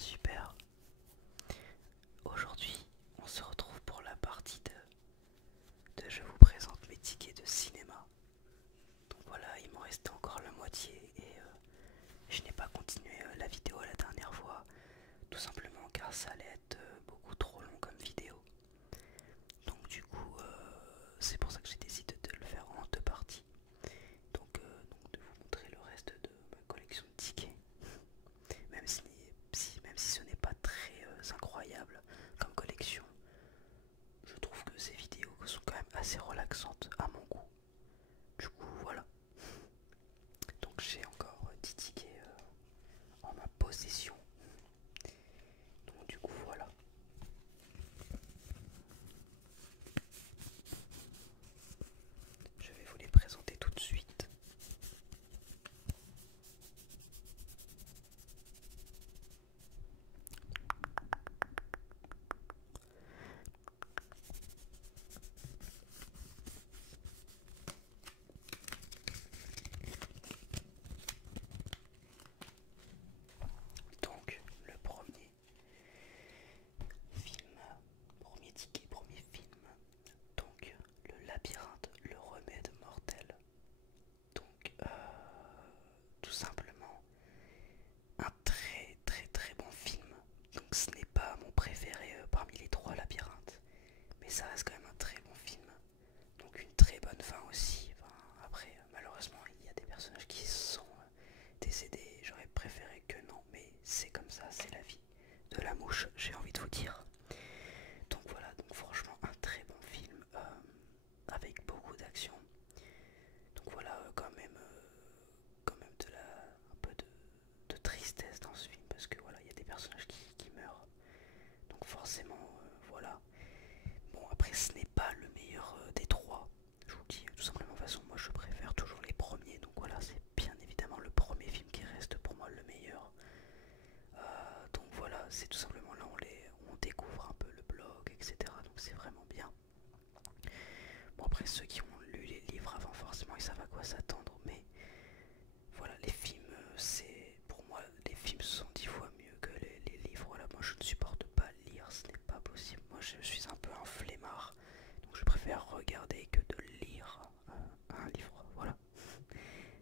super. Aujourd'hui, on se retrouve pour la partie de je vous présente mes tickets de cinéma. Donc voilà, il m'en restait encore la moitié et je n'ai pas continué la vidéo la dernière fois, tout simplement car ça allait être beaucoup trop long comme vidéo. Donc du coup, c'est pour ça que j'ai décidé de le faire en deux parties. Donc de vous montrer le reste de ma collection de tickets. Même si ce n'est pas très incroyable comme collection, je trouve que ces vidéos sont quand même assez relaxantes à mon goût. Du coup, voilà. Donc j'ai encore 10 tickets en ma possession. Donc du coup, voilà. Je vais vous les présenter tout de suite. Donc le premier ticket, premier film. Donc le labyrinthe, le remède mortel. Donc tout simplement un très très très bon film. Donc ce n'est pas mon préféré parmi les trois labyrinthes, mais ça reste quand même un très bon film. Donc une très bonne fin aussi. Enfin, après, malheureusement, il y a des personnages qui sont décédés. J'aurais préféré que non, mais c'est comme ça, c'est la vie de la mouche, j'ai envie de vous dire. Donc voilà, donc franchement un très bon film avec beaucoup d'action. Donc voilà, quand même un peu de tristesse dans ce film parce que voilà, il y a des personnages qui meurent. Donc forcément, voilà. Bon, après, ce n'est pas le meilleur des trois. Je vous le dis tout simplement. De toute façon, moi je préfère toujours les premiers. Donc voilà, c'est bien évidemment le premier film qui reste pour moi le meilleur. Donc voilà, c'est tout simplement là on découvre un peu le blog, etc. Donc c'est vraiment bien. Bon, après, ceux qui ont lu les livres avant, forcément, ils savent à quoi s'attendre. Mais voilà, les films, c'est pour moi, les films sont 10 fois mieux que les livres. Voilà, moi je ne supporte pas lire, ce n'est pas possible. Moi je suis un peu un flemmard, donc je préfère regarder que de lire un livre. Voilà,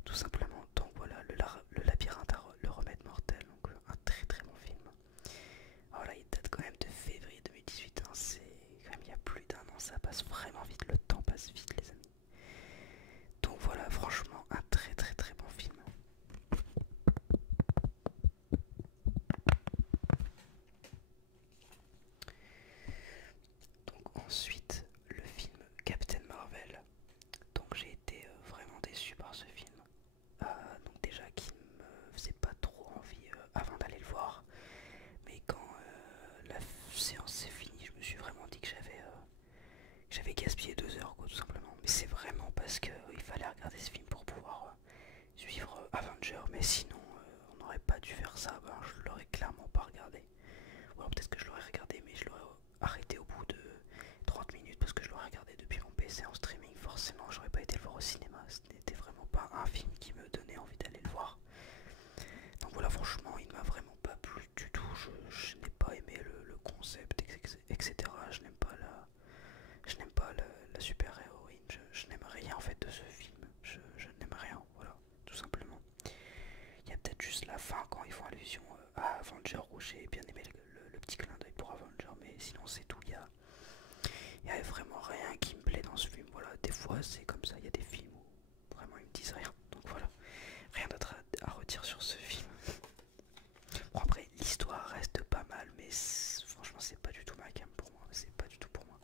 tout simplement. Donc voilà, le labyrinthe, le remède mortel, donc un très très bon film. Alors là, il date quand même de février 2018, hein, c'est quand même il y a plus d'un an, ça passe vraiment vite, le temps passe vite, les amis. Donc voilà, franchement, un très très très bon film. Donc ensuite, le film Captain Marvel. Donc j'ai été vraiment déçu par ce film. Donc déjà qui me faisait pas trop envie avant d'aller le voir. Mais quand la séance s'est finie, je me suis vraiment dit que j'avais gaspillé 2 heures quoi, tout simplement. Mais c'est vraiment parce qu'il fallait regarder ce film pour pouvoir suivre Avenger. Mais sinon on n'aurait pas dû faire ça. Ben, je l'aurais clairement pas regardé. Ou alors peut-être que je l'aurais regardé mais je l'aurais arrêté au bout de 30 minutes parce que je l'aurais regardé depuis mon PC en streaming. Forcément j'aurais pas été le voir au cinéma. Ce n'était vraiment pas un film qui me donnait envie d'aller le voir. Donc voilà, franchement il ne m'a vraiment pas plu du tout. Je n'ai pas aimé le concept, etc. Je n'aime pas la super héroïne. Je n'aime rien en fait de ce film. Je n'aime rien, voilà, tout simplement. Il y a peut-être juste la fin quand ils font allusion à Avenger où j'ai bien aimé le petit clin d'œil pour Avenger, mais sinon c'est tout. Il y a vraiment rien qui me plaît dans ce film. Voilà, des fois c'est comme ça. Il y a des films où vraiment ils me disent rien. Donc voilà, rien d'autre à redire sur ce film. Bon après l'histoire reste pas mal, mais franchement c'est pas du tout ma gamme pour moi. C'est pas du tout pour moi.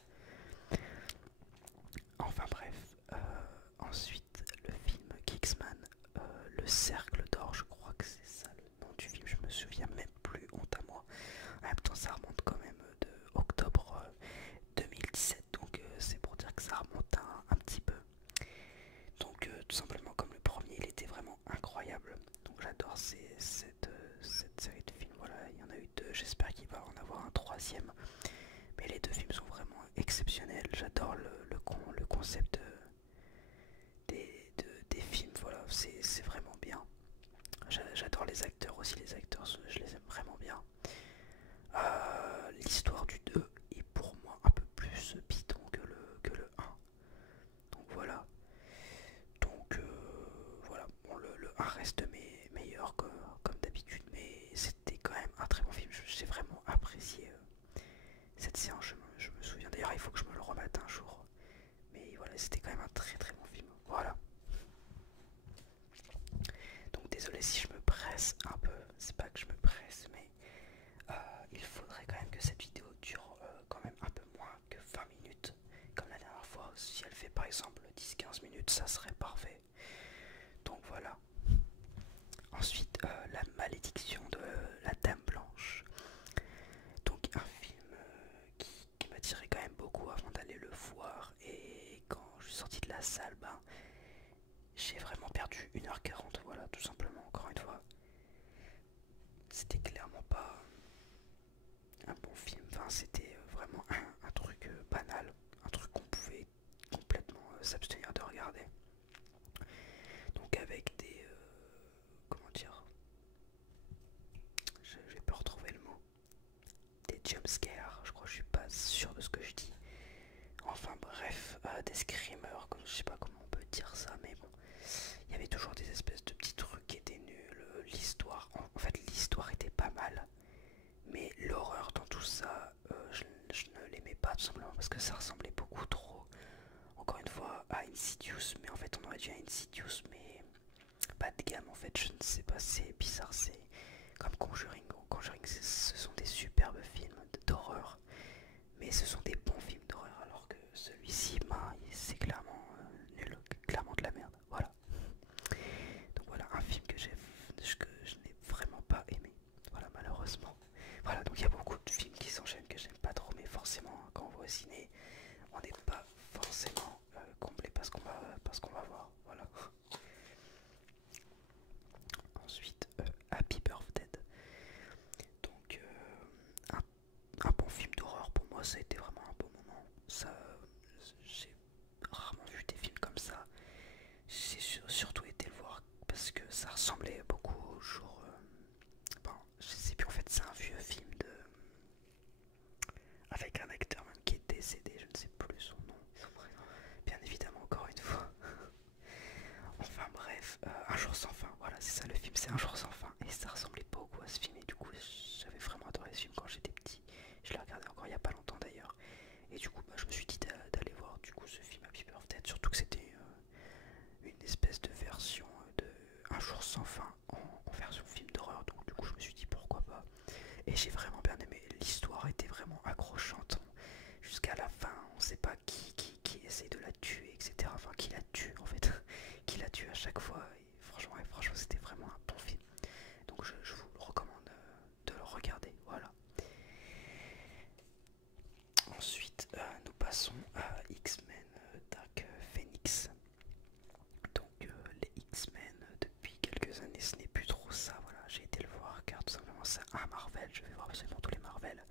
Enfin bref, ensuite le film Kingsman, le Cercle d'Or, je crois que c'est ça le nom du film, je me souviens même plus, honte à moi. En même temps ça remonte quand même de octobre 2017, donc c'est pour dire que ça remonte un petit peu. Donc tout simplement comme le premier, il était vraiment incroyable. Donc j'adore cette série de films, voilà, il y en a eu deux, j'espère qu'il va en avoir un troisième. Mais les deux films sont vraiment exceptionnels. J'adore le concept des films, voilà, c'est vraiment bien. J'adore les acteurs aussi, les acteurs, je les aime vraiment bien. c'était quand même un très très bon film. Voilà. Donc désolé si je me presse un peu, c'est pas que je me presse, mais il faudrait quand même que cette vidéo dure quand même un peu moins que 20 minutes, comme la dernière fois. Si elle fait par exemple 10-15 minutes, ça serait parfait. Donc voilà. Ensuite, La malédiction de la Dame Blanche. Donc un film qui m'a tiré quand même beaucoup avant d'aller le voir. Et quand je suis sorti de la salle, ben, j'ai vraiment perdu 1h40. Voilà, tout simplement, encore une fois. C'était clairement pas un bon film. Enfin, c'était vraiment un truc banal. Un truc qu'on pouvait complètement s'abstenir de regarder. Donc avec des... comment dire, je vais pas retrouver le mot. Des jumpscares, je crois que je suis pas sûr de ce que je dis. Enfin bref, des screamers, je sais pas comment on peut dire ça, mais bon. Il y avait toujours des espèces de petits trucs qui étaient nuls. L'histoire, en fait l'histoire était pas mal. Mais l'horreur dans tout ça, je ne l'aimais pas tout simplement parce que ça ressemblait beaucoup trop, encore une fois, à Insidious. Mais en fait on aurait dû à Insidious, mais pas de gamme en fait, je ne sais pas, c'est bizarre, c'est comme Conjuring. Conjuring, ce sont des superbes films d'horreur, mais ce sont des bons films d'horreur, alors que celui-ci, ben, c'est clairement nul, clairement de la merde. Voilà. Donc voilà, un film que je n'ai vraiment pas aimé. Voilà, malheureusement. Voilà, donc il y a beaucoup de films qui s'enchaînent que j'aime pas trop, mais forcément, quand on va au ciné, on n'est pas forcément comblé parce qu'on va voir. Voilà. Ensuite, Happy Birthday. Donc, un bon film d'horreur pour moi, ça a été vraiment un bon moment. Ça, j'ai rarement vu des films comme ça. J'ai surtout été le voir parce que ça ressemblait beaucoup au jour. Bon, je sais plus, en fait, c'est un vieux film de avec un acteur même qui est décédé, je ne sais plus son nom. Bien évidemment, encore une fois. Enfin bref, Un jour sans fin, voilà, c'est ça le film, c'est Un jour sans fin. Et ça ressemblait beaucoup à ce film, et du coup, j'avais vraiment adoré ce film quand j'étais petit. Je l'ai regardé encore il n'y a pas longtemps d'ailleurs. Et du coup, bah, je me suis dit d'aller voir du coup ce film Happy Birthday, surtout que c'était une espèce de version de Un jour sans fin en version film d'horreur. Donc du coup, je me suis dit pourquoi pas. Et j'ai vraiment bien aimé. L'histoire était vraiment accrochante. Jusqu'à la fin, on sait pas qui essaie de la tuer, etc. Enfin, qui la tue en fait. Qui la tue à chaque fois. Et franchement, c'était vraiment un bon film. Donc je vous le recommande de le regarder. Voilà. Ensuite, nous passons à X-Men Dark Phoenix. Donc les X-Men, depuis quelques années, ce n'est plus trop ça. Voilà, j'ai été le voir car tout simplement c'est un Marvel. Je vais voir absolument tous les Marvel.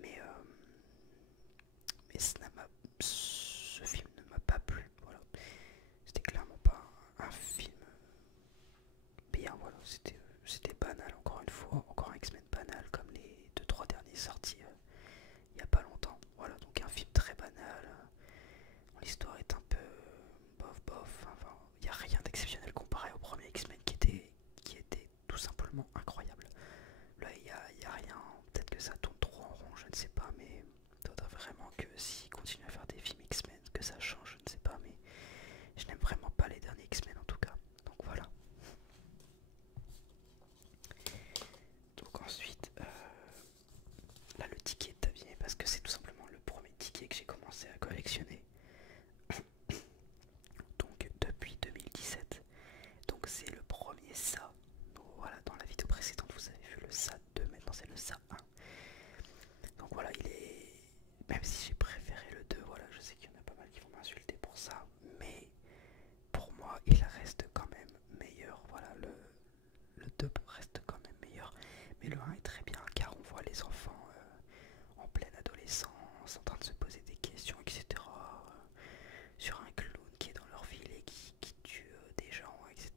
Mais, mais ce film ne m'a pas plu. Voilà. C'était clairement pas un film bien. Voilà, c'était banal encore une fois. Encore un X-Men banal comme les 2-3 derniers sortis il n'y a pas longtemps. Voilà, donc un film très banal. L'histoire est un peu bof bof. Enfin, il n'y a rien d'exceptionnel comparé au premier X-Men qui était tout simplement incroyable. Là, il y a rien. Peut-être que ça tourne trop en rond, je ne sais pas, mais il faudrait vraiment que s'ils continuent à faire des films X-Men, que ça change, je ne sais pas, mais je n'aime vraiment pas les derniers X-Men en tout cas. Donc voilà. Donc ensuite, là le ticket est abîmé parce que c'est tout simplement le premier ticket que j'ai commencé à collectionner. Donc depuis 2017. Donc c'est le premier SA. Donc, voilà, dans la vidéo précédente vous avez vu le SA 2, maintenant c'est le SA 1. Donc voilà, il est... Même si j'ai préféré le 2, voilà, je sais qu'il y en a pas mal qui vont m'insulter pour ça, mais pour moi il reste quand même meilleur. Voilà, le 2 reste quand même meilleur, mais le 1 est très bien car on voit les enfants en pleine adolescence en train de se poser des questions, etc. Sur un clown qui est dans leur ville et qui tue des gens, etc.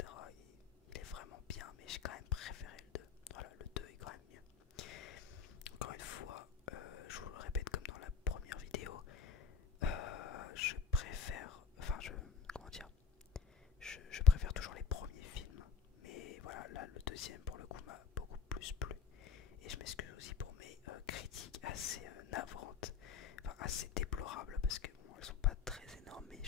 Il est vraiment bien, mais j'ai quand même préféré le 2. Voilà, le 2 est quand même mieux. Encore une fois, je vous le répète comme dans la première vidéo, je préfère, enfin comment dire, je préfère toujours les premiers films, mais voilà, là le deuxième pour le coup m'a beaucoup plus plu. Et je m'excuse aussi pour mes critiques assez navrantes, enfin assez déplorables parce que bon, elles sont pas très énormes, mais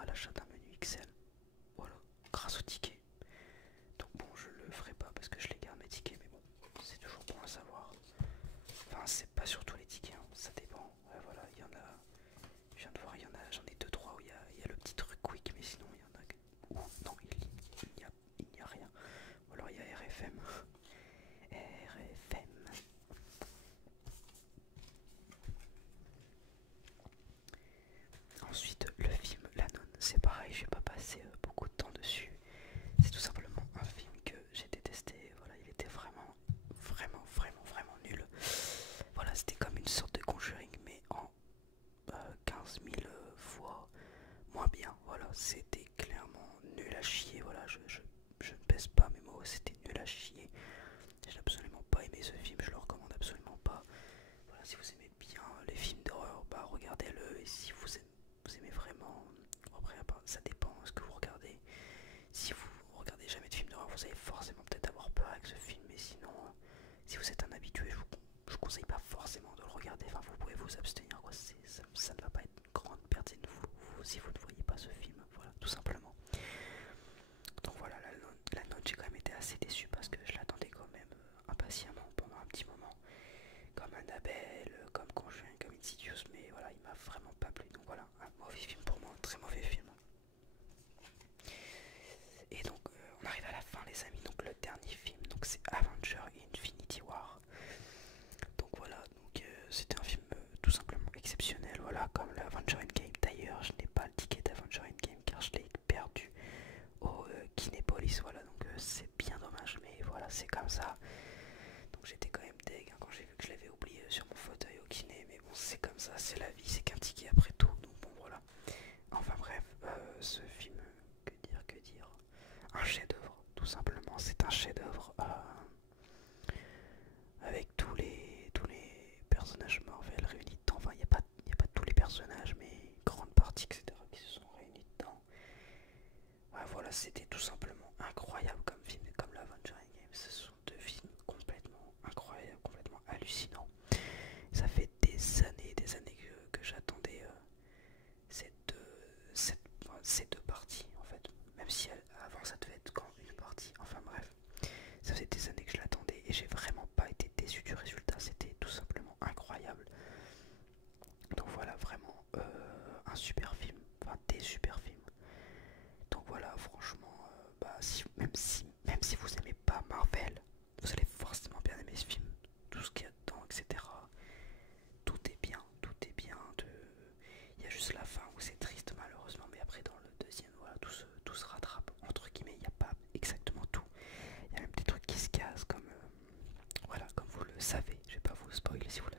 à l'achat d'un menu XL. Voilà, grâce au ticket. Donc bon, je le ferai pas parce que je les garde mes tickets, mais bon, c'est toujours bon à savoir. Enfin, c'est pas surtout les tickets, hein, ça dépend. Ouais, voilà, il y en a. Je viens de voir, j'en ai deux trois où il y a le petit truc quick, mais sinon il y en a. Non, il n'y a rien. Ou alors il y a RFM. RFM. Ensuite, le film La Nonne, c'est pareil, je vais pas passer beaucoup de temps dessus. C'est tout simplement un film que j'ai détesté. Voilà, il était vraiment nul. Voilà, c'était comme une sorte de Conjuring, mais en 15 000 fois moins bien. Voilà, c'était clairement nul à chier. Voilà, je ne pèse pas mes mots, c'était nul à chier. J'ai absolument pas aimé ce film, je le recommande absolument pas. Voilà, si vous aimez bien les films d'horreur, bah regardez-le. Et si vous aimez vraiment, après ça dépend de ce que vous regardez. Si vous regardez jamais de films d'horreur, vous allez forcément peut-être avoir peur avec ce film. Mais sinon, si vous êtes un habitué, je vous conseille pas forcément de le regarder. Enfin, vous pouvez vous abstenir, quoi. Ça ne va pas être une grande perte si vous ne voyez pas ce film. Voilà, tout simplement. Donc voilà, la note, j'ai quand même été assez déçu parce que je l'attendais quand même impatiemment pendant un petit moment. Comme Annabelle, comme Conjuring, comme Insidious, mais voilà, il m'a vraiment pas plu. Donc voilà, un mauvais film pour moi, un très mauvais film. Et donc on arrive à la fin, les amis. Donc le dernier film, donc c'est Avenger Infinity War. Donc voilà, c'était un film tout simplement exceptionnel. Voilà, comme l'Avenger Endgame. D'ailleurs, je n'ai pas le ticket d'Avenger Endgame car je l'ai perdu au Kinépolis. Voilà, donc c'est bien dommage, mais voilà, c'est comme ça. Donc j'étais quand même deg hein, quand j'ai vu que je l'avais oublié sur mon fauteuil au kiné, mais bon, c'est comme ça, c'est la vie, c'est qu'un ticket après tout. Donc bon, voilà. Enfin bref, ce film, que dire, un chef-d'œuvre, tout simplement. C'est un chef-d'œuvre avec tous les personnages Marvel réunis dedans. Enfin, il y a pas tous les personnages, mais une grande partie, etc., qui se sont réunis dedans. Ouais, voilà, c'était tout simplement incroyable comme film, comme l'Avenger Endgame. Ce sont deux films complètement incroyables, complètement hallucinants. Ça fait des années que j'attendais ces deux parties, en fait. Même si avant ça devait être quand une partie. Enfin bref, ça faisait des années que je l'attendais et j'ai vraiment pas été déçu du résultat. C'était tout simplement incroyable. Donc voilà, vraiment un super film, enfin des super films. Donc voilà, franchement, même si vous aimez pas Marvel, vous allez forcément bien aimer ce film. Tout ce qu'il y a dedans, etc. Tout est bien, tout est bien. Il y a juste la fin où c'est triste malheureusement, mais après dans le deuxième, voilà, tout se rattrape. Entre guillemets, il n'y a pas exactement tout. Il y a même des trucs qui se cassent comme, voilà, comme vous le savez. Je vais pas vous spoiler si vous